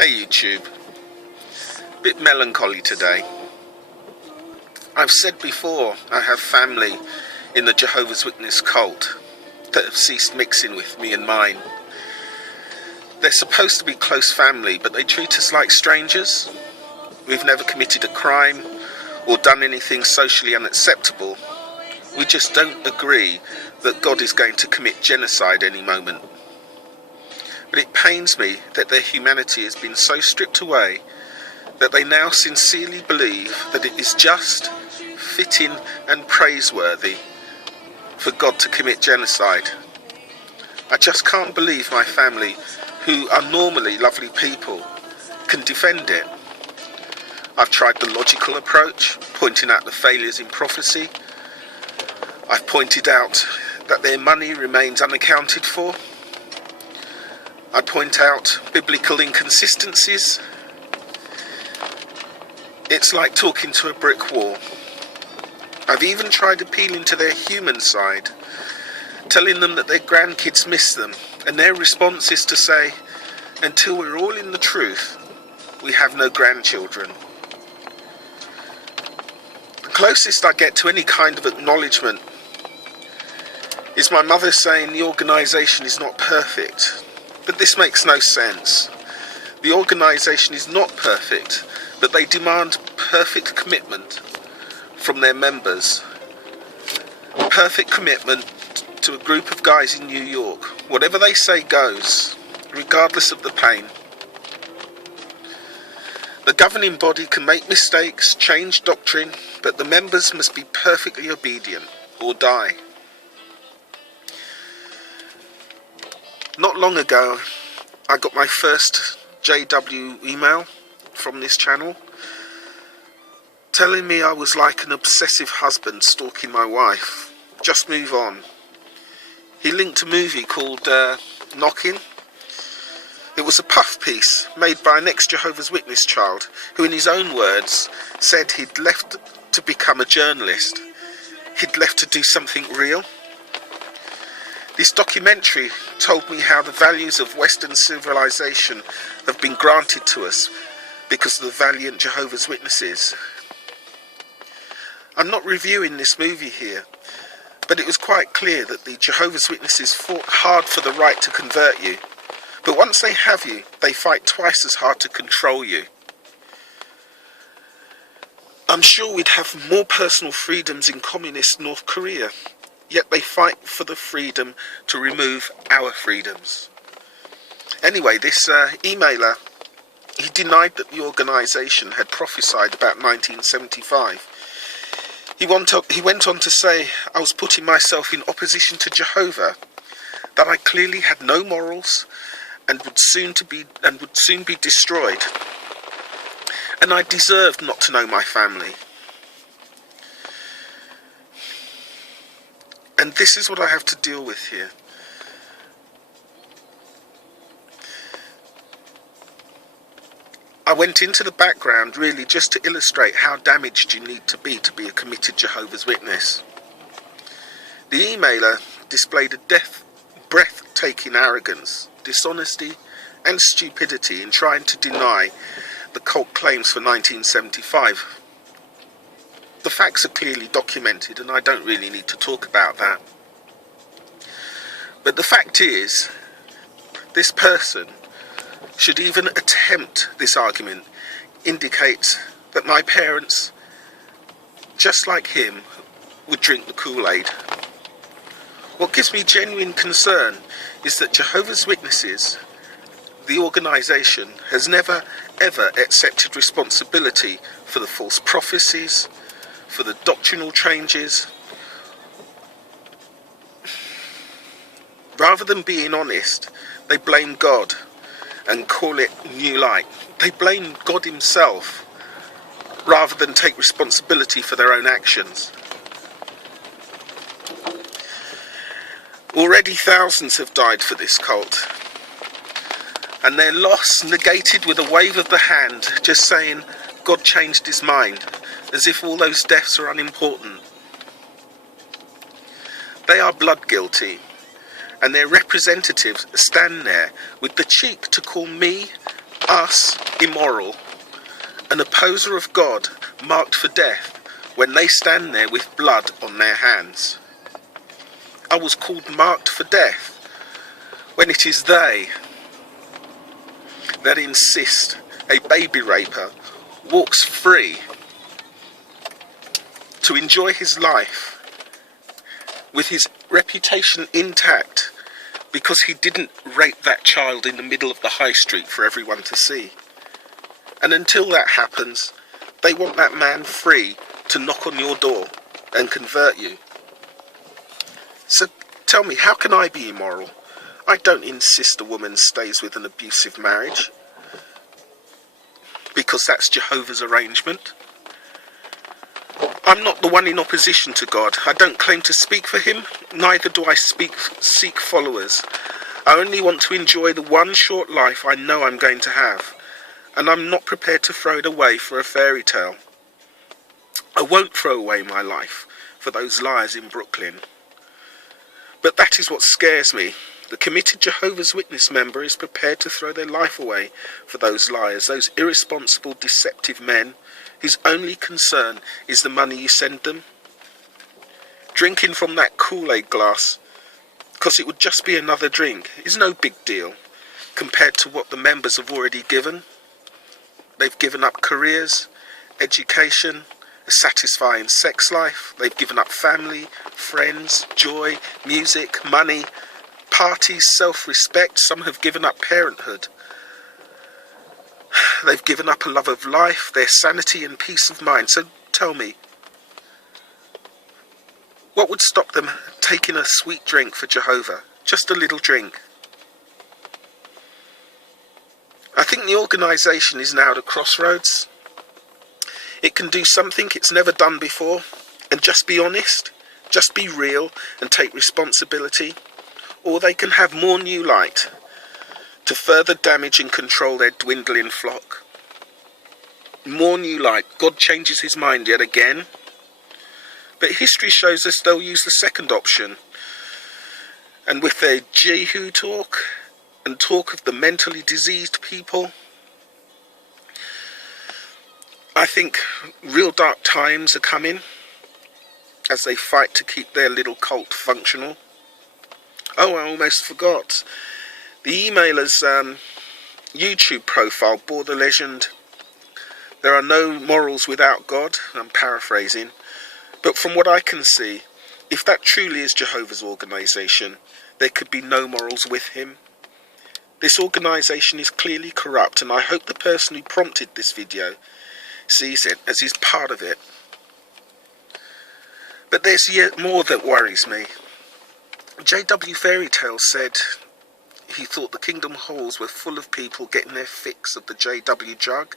Hey YouTube, bit melancholy today. I've said before I have family in the Jehovah's Witness cult that have ceased mixing with me and mine. They're supposed to be close family, but they treat us like strangers. We've never committed a crime or done anything socially unacceptable. We just don't agree that God is going to commit genocide any moment. But it pains me that their humanity has been so stripped away that they now sincerely believe that it is just, fitting and praiseworthy for God to commit genocide. I just can't believe my family, who are normally lovely people, can defend it. I've tried the logical approach, pointing out the failures in prophecy. I've pointed out that their money remains unaccounted for. I point out biblical inconsistencies. It's like talking to a brick wall. I've even tried appealing to their human side, telling them that their grandkids miss them, and their response is to say, until we're all in the truth, we have no grandchildren. The closest I get to any kind of acknowledgement is my mother saying the organisation is not perfect. But this makes no sense. The organisation is not perfect, but they demand perfect commitment from their members. Perfect commitment to a group of guys in New York. Whatever they say goes, regardless of the pain. The governing body can make mistakes, change doctrine, but the members must be perfectly obedient or die. Not long ago, I got my first JW email from this channel telling me I was like an obsessive husband stalking my wife. Just move on. He linked a movie called Knockin'. It was a puff piece made by an ex-Jehovah's Witness child who, in his own words, said he'd left to become a journalist. He'd left to do something real. This documentary told me how the values of Western civilization have been granted to us because of the valiant Jehovah's Witnesses. I'm not reviewing this movie here, but it was quite clear that the Jehovah's Witnesses fought hard for the right to convert you. But once they have you, they fight twice as hard to control you. I'm sure we'd have more personal freedoms in communist North Korea. Yet they fight for the freedom to remove our freedoms. Anyway, this emailer, he denied that the organisation had prophesied about 1975. He went on to say I was putting myself in opposition to Jehovah, that I clearly had no morals and would soon be destroyed, and I deserved not to know my family. And this is what I have to deal with here. I went into the background really just to illustrate how damaged you need to be a committed Jehovah's Witness. The emailer displayed a breathtaking arrogance, dishonesty and stupidity in trying to deny the cult claims for 1975. The facts are clearly documented and I don't really need to talk about that. But the fact is, this person should even attempt this argument indicates that my parents, just like him, would drink the Kool-Aid. What gives me genuine concern is that Jehovah's Witnesses, the organisation, has never ever accepted responsibility for the false prophecies, for the doctrinal changes. Rather than being honest, they blame God and call it new light. They blame God himself rather than take responsibility for their own actions. Already thousands have died for this cult, and their loss negated with a wave of the hand, just saying God changed his mind, as if all those deaths are unimportant. They are blood guilty, and their representatives stand there with the cheek to call me us immoral, an opposer of God marked for death when they stand there with blood on their hands. I was called marked for death when it is they that insist a baby raper walks free to enjoy his life with his reputation intact because he didn't rape that child in the middle of the high street for everyone to see. And until that happens, they want that man free to knock on your door and convert you. So tell me, how can I be immoral? I don't insist a woman stays with an abusive marriage because that's Jehovah's arrangement. I'm not the one in opposition to God. I don't claim to speak for him, neither do I seek followers. I only want to enjoy the one short life I know I'm going to have, and I'm not prepared to throw it away for a fairy tale. I won't throw away my life for those liars in Brooklyn. But that is what scares me. The committed Jehovah's Witness member is prepared to throw their life away for those liars, those irresponsible, deceptive men whose only concern is the money you send them. Drinking from that Kool-Aid glass, because it would just be another drink, is no big deal compared to what the members have already given. They've given up careers, education, a satisfying sex life. They've given up family, friends, joy, music, money, parties, self-respect. Some have given up parenthood. They've given up a love of life, their sanity and peace of mind. So tell me, what would stop them taking a sweet drink for Jehovah? Just a little drink. I think the organisation is now at a crossroads. It can do something it's never done before and just be honest, just be real and take responsibility. Or they can have more new light to further damage and control their dwindling flock. More new light. God changes his mind yet again. But history shows us they'll use the second option. And with their Jehu talk and talk of the mentally diseased people, I think real dark times are coming as they fight to keep their little cult functional. Oh, I almost forgot. The emailer's YouTube profile bore the legend, "There are no morals without God." I'm paraphrasing. But from what I can see, if that truly is Jehovah's organisation, there could be no morals with him. This organisation is clearly corrupt, and I hope the person who prompted this video sees it as he's part of it. But there's yet more that worries me. J.W. Fairytale said he thought the kingdom halls were full of people getting their fix of the J.W. drug.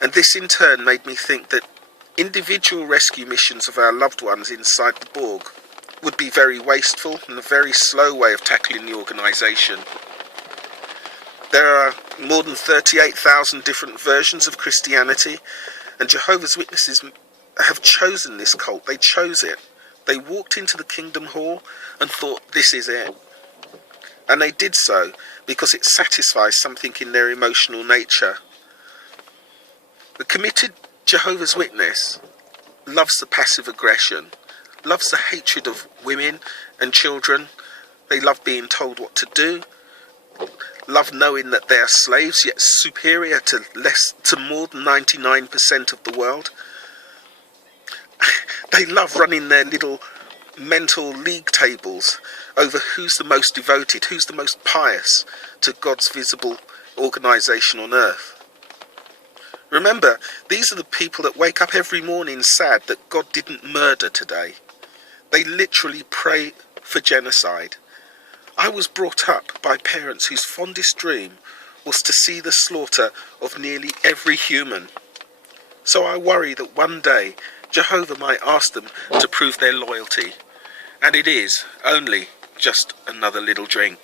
And this in turn made me think that individual rescue missions of our loved ones inside the Borg would be very wasteful and a very slow way of tackling the organisation. There are more than 38,000 different versions of Christianity, and Jehovah's Witnesses have chosen this cult. They chose it. They walked into the Kingdom Hall and thought, this is it. And they did so because it satisfies something in their emotional nature. The committed Jehovah's Witness loves the passive aggression, loves the hatred of women and children. They love being told what to do, love knowing that they are slaves, yet superior to more than 99% of the world. They love running their little mental league tables over who's the most devoted, who's the most pious to God's visible organisation on earth. Remember, these are the people that wake up every morning sad that God didn't murder today. They literally pray for genocide. I was brought up by parents whose fondest dream was to see the slaughter of nearly every human. So I worry that one day Jehovah might ask them to prove their loyalty. And it is only just another little drink.